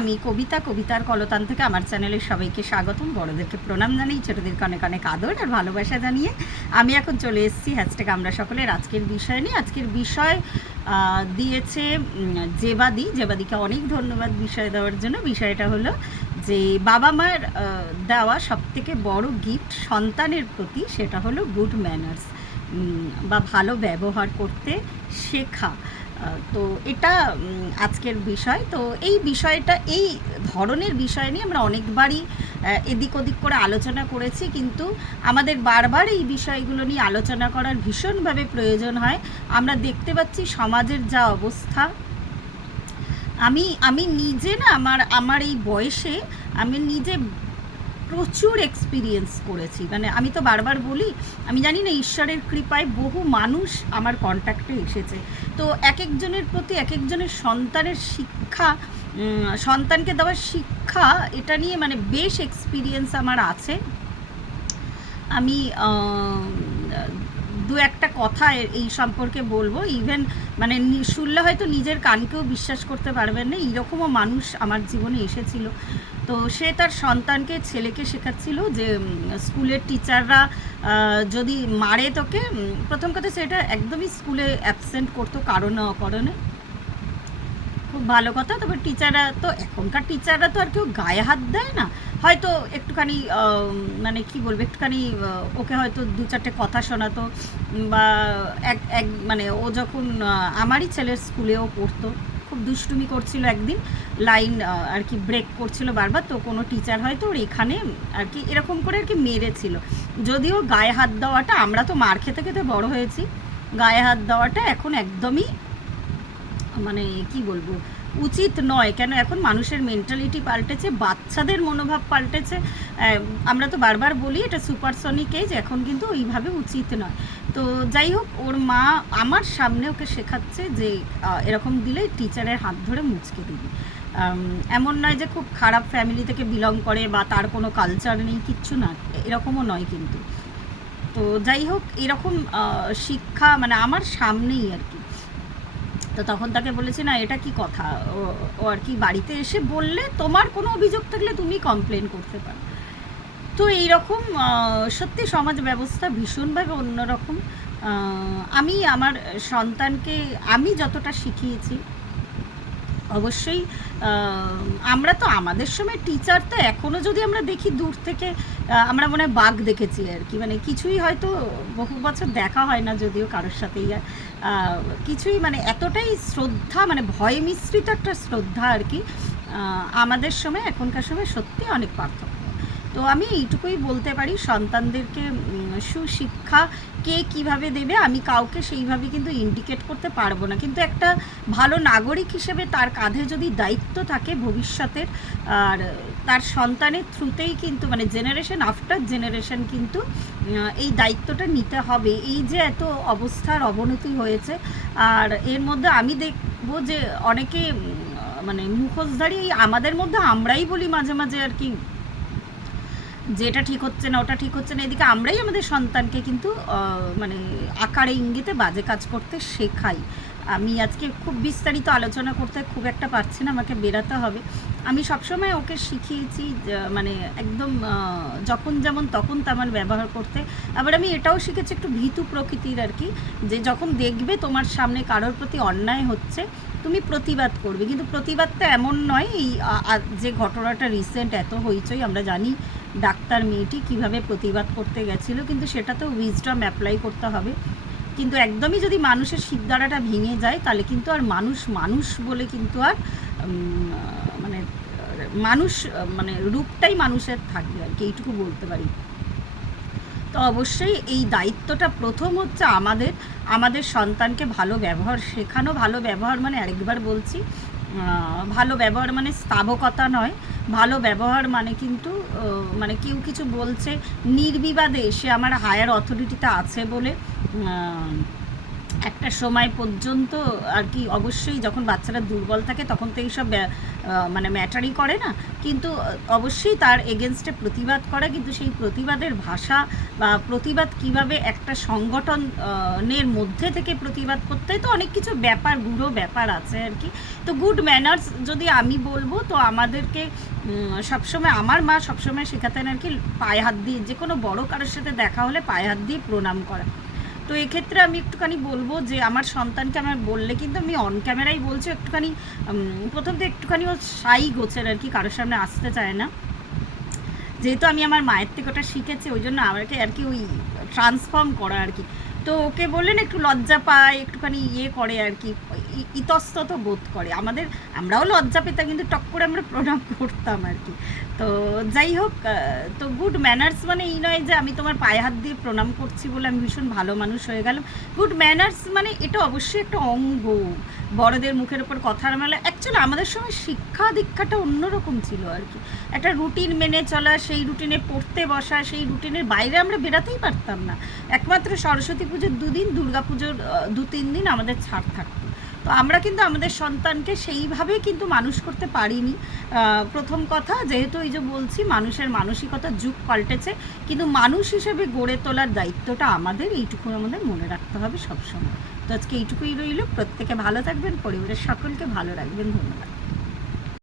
আমি কবিতা, কবিতার কলতান থেকে আমার চ্যানেলে সবাইকে স্বাগতম। বড়দেরকে প্রণাম জানাই ছোটদেরকে অনেক অনেক আদর আর ভালোবাসা জানিয়ে আমি এখন চলে এসেছি হ্যাশট্যাগ আমরা সকলের আজকের বিষয় নিয়ে। আজকের বিষয় দিয়েছে জেবাদি। জেবাদিকে অনেক ধন্যবাদ বিষয় দেওয়ার জন্য। বিষয়টা হলো যে বাবা মার দেওয়া সবথেকে বড় গিফট সন্তানের প্রতি সেটা হলো গুড ম্যানার্স বা ভালো ব্যবহার করতে শেখা। তো এটা আজকের বিষয়। তো এই বিষয়টা, এই ধরনের বিষয় নিয়ে আমরা অনেকবারই এদিক ওদিক করে আলোচনা করেছি, কিন্তু আমাদের বারবার এই বিষয়গুলো নিয়ে আলোচনা করার ভীষণভাবে প্রয়োজন হয়। আমরা দেখতে পাচ্ছি সমাজের যা অবস্থা। আমি আমি নিজে না, আমার আমার এই বয়সে আমি নিজে প্রচুর এক্সপিরিয়েন্স করেছি। মানে আমি তো বারবার বলি, আমি জানি না ঈশ্বরের কৃপায় বহু মানুষ আমার কন্ট্যাক্টে এসেছে। তো এক একজনের প্রতি এক একজনের সন্তানের শিক্ষা সন্তানকে দেওয়ার শিক্ষা, এটা নিয়ে মানে বেশ এক্সপিরিয়েন্স আমার আছে। আমি দু একটা কথা এই সম্পর্কে বলব। ইভেন মানে শুনলে হয়তো নিজের কানকেও বিশ্বাস করতে পারবেন না, এইরকমও মানুষ আমার জীবনে এসেছিল। তো সে তার সন্তানকে, ছেলেকে শেখাচ্ছিল যে স্কুলের টিচাররা যদি মারে তোকে প্রথম কথা সেটা একদমই স্কুলে অ্যাবসেন্ট করতো কারণে অকারণে। খুব ভালো কথা, তবে টিচাররা তো, এখনকার টিচাররা তো আর কেউ গায়ে হাত দেয় না। হয়তো একটুখানি মানে কি বলব, একটুখানি ওকে হয়তো দু চারটে কথা শোনাতো বা এক এক মানে ও যখন আমারই ছেলের স্কুলেও পড়তো, খুব দুষ্টুমি করছিল একদিন, লাইন আর কি ব্রেক করছিল বারবার, তো কোনো টিচার হয়তো ওর এখানে আর কি এরকম করে আর কি মেরেছিল। যদিও গায়ে হাত দেওয়াটা, আমরা তো মার খেতে খেতে বড় হয়েছি, গায়ে হাত দেওয়াটা এখন একদমই মানে কি বলব, উচিত নয়। কেন এখন মানুষের মেন্টালিটি পাল্টেছে, বাচ্চাদের মনোভাব পাল্টেছে। আমরা তো বারবার বলি এটা সুপারসনিক এজ এখন কিন্তু ওইভাবে উচিত নয়। তো যাই হোক, ওর মা আমার সামনে ওকে শেখাচ্ছে যে এরকম দিলে টিচারের হাত ধরে মুচকে দিবি। এমন নয় যে খুব খারাপ ফ্যামিলি থেকে বিলং করে বা তার কোনো কালচার নেই, কিচ্ছু না, এরকমও নয় কিন্তু। তো যাই হোক, এরকম শিক্ষা মানে আমার সামনেই আর কি। তো তখন তাকে বলেছি, না, এটা কি কথা? ও আর কি বাড়িতে এসে বললে তোমার কোনো অভিযোগ থাকলে তুমি কমপ্লেন করতে পারো। তো এইরকম সত্যি সমাজ ব্যবস্থা ভীষণভাবে অন্যরকম। আমি আমার সন্তানকে, আমি যতটা শিখিয়েছি অবশ্যই আমরা তো আমাদের সময় টিচার তো এখনও যদি আমরা দেখি দূর থেকে আমরা মনে হয় বাঘ দেখেছি আর কি। মানে কিছুই হয়তো বহু বছর দেখা হয় না যদিও কারোর সাথেই। কিছুই মানে এতটাই শ্রদ্ধা মানে ভয় মিশ্রিত একটা শ্রদ্ধা আর কি আমাদের সময়, এখনকার সময় সত্যি অনেক পার্থক্য। তো আমি এইটুকুই বলতে পারি, সন্তানদেরকে সুশিক্ষা কে কীভাবে দেবে আমি কাউকে সেইভাবে কিন্তু ইন্ডিকেট করতে পারব না। কিন্তু একটা ভালো নাগরিক হিসেবে তার কাঁধে যদি দায়িত্ব থাকে ভবিষ্যতের, আর তার সন্তানের থ্রুতেই কিন্তু মানে জেনারেশন আফটার জেনারেশন কিন্তু এই দায়িত্বটা নিতে হবে। এই যে এত অবস্থার অবনতি হয়েছে, আর এর মধ্যে আমি দেখব যে অনেকে মানে মুখোশধারী আমাদের মধ্যে আমরাই বলি মাঝে মাঝে আর কি যে এটা ঠিক হচ্ছে না, ওটা ঠিক হচ্ছে না, এদিকে আমরাই আমাদের সন্তানকে কিন্তু মানে আকারে ইঙ্গিতে বাজে কাজ করতে শেখাই। আমি আজকে খুব বিস্তারিত আলোচনা করতে খুব একটা পারছি না, আমাকে বেরাতে হবে। আমি সবসময় ওকে শিখিয়েছি মানে একদম যখন যেমন তখন তেমন ব্যবহার করতে। আবার আমি এটাও শিখেছি একটু ভীতু প্রকৃতির আর কি, যে যখন দেখবে তোমার সামনে কারোর প্রতি অন্যায় হচ্ছে, তুমি প্রতিবাদ করবে। কিন্তু প্রতিবাদটা এমন নয়, এই যে ঘটনাটা রিসেন্ট এত হইচই আমরা জানি ডাক্তার মেয়েটি কীভাবে প্রতিবাদ করতে গেছিল, কিন্তু সেটাতেও উইজডম অ্যাপ্লাই করতে হবে। কিন্তু একদমই যদি মানুষের শিরদাঁড়াটা ভেঙে যায়, তাহলে কিন্তু আর মানুষ মানুষ বলে কিন্তু আর মানে মানুষ মানে রূপটাই মানুষের থাকবে আর কি, এইটুকু বলতে পারি। তো অবশ্যই এই দায়িত্বটা প্রথম হচ্ছে আমাদের আমাদের সন্তানকে ভালো ব্যবহার শেখানো। ভালো ব্যবহার মানে আরেকবার বলছি ভালো ব্যবহার মানে স্থাবকতা নয়। ভালো ব্যবহার মানে কিন্তু মানে কেউ কিছু বলছে, নির্বিবাদে সে আমার হায়ার অথরিটিতে আছে বলে একটা সময় পর্যন্ত আর কি অবশ্যই যখন বাচ্চারা দুর্বল থাকে তখন তো এইসব মানে ম্যাটারই করে না। কিন্তু অবশ্যই তার এগেনস্টে প্রতিবাদ করে, কিন্তু সেই প্রতিবাদের ভাষা বা প্রতিবাদ কীভাবে একটা সংগঠনের মধ্যে থেকে প্রতিবাদ করতে তো অনেক কিছু ব্যাপার, গুঁড়ো ব্যাপার আছে আর কি। তো গুড ম্যানার্স যদি আমি বলব, তো আমাদেরকে সবসময় আমার মা সবসময় শেখাতেন আর কি, পায়ে হাত দিয়ে, যে কোনো বড় কারোর সাথে দেখা হলে পায়ে হাত দিয়ে প্রণাম করা। তো এক্ষেত্রে আমি একটুখানি বলব যে আমার সন্তানকে আমার বললে কিন্তু আমি অন ক্যামেরাই বলছি, একটুখানি প্রথম তো একটুখানি ও সাই গোছের আর কি, কারোর সামনে আসতে চায় না। যেহেতু আমি আমার মায়ের থেকে ওটা শিখেছি, ওই জন্য আমাকে আর কি ওই ট্রান্সফর্ম করা আর কি। তো ওকে বললেন একটু লজ্জা পায়, একটুখানি ইয়ে করে আর কি ইতস্তত বোধ করে। আমাদের, আমরাও লজ্জা পেতাম কিন্তু টক করে আমরা প্রণাম করতাম আর কি। তো যাই হোক তো গুড ম্যানার্স মানে এই নয় যে আমি তোমার পায়ে হাত দিয়ে প্রণাম করছি বলে আমি ভীষণ ভালো মানুষ হয়ে গেলাম। গুড ম্যানার্স মানে এটা অবশ্যই একটা অঙ্গ। বড়দের মুখের ওপর কথার মেলা। অ্যাকচুয়ালি আমাদের সময় শিক্ষা দীক্ষাটা অন্যরকম ছিল আর কি। একটা রুটিন মেনে চলা, সেই রুটিনে পড়তে বসা, সেই রুটিনের বাইরে আমরা বেরাতেই পারতাম না। একমাত্র সরস্বতী পুজোর দুদিন দুর্গা পুজোর দু তিন দিন আমাদের ছাড় থাকতো। তো আমরা কিন্তু আমাদের সন্তানকে সেইভাবে কিন্তু মানুষ করতে পারিনি। প্রথম কথা, যেহেতু এই যে বলছি, মানুষের মানসিকতার যুগ পাল্টেছে, কিন্তু মানুষ হিসেবে গড়ে তোলার দায়িত্বটা আমাদের এইটুকু আমাদের মনে রাখতে হবে সবসময়। তো আজকে এইটুকুই রইল। প্রত্যেকে ভালো থাকবেন, পরিবারের সকলকে ভালো রাখবেন। ধন্যবাদ।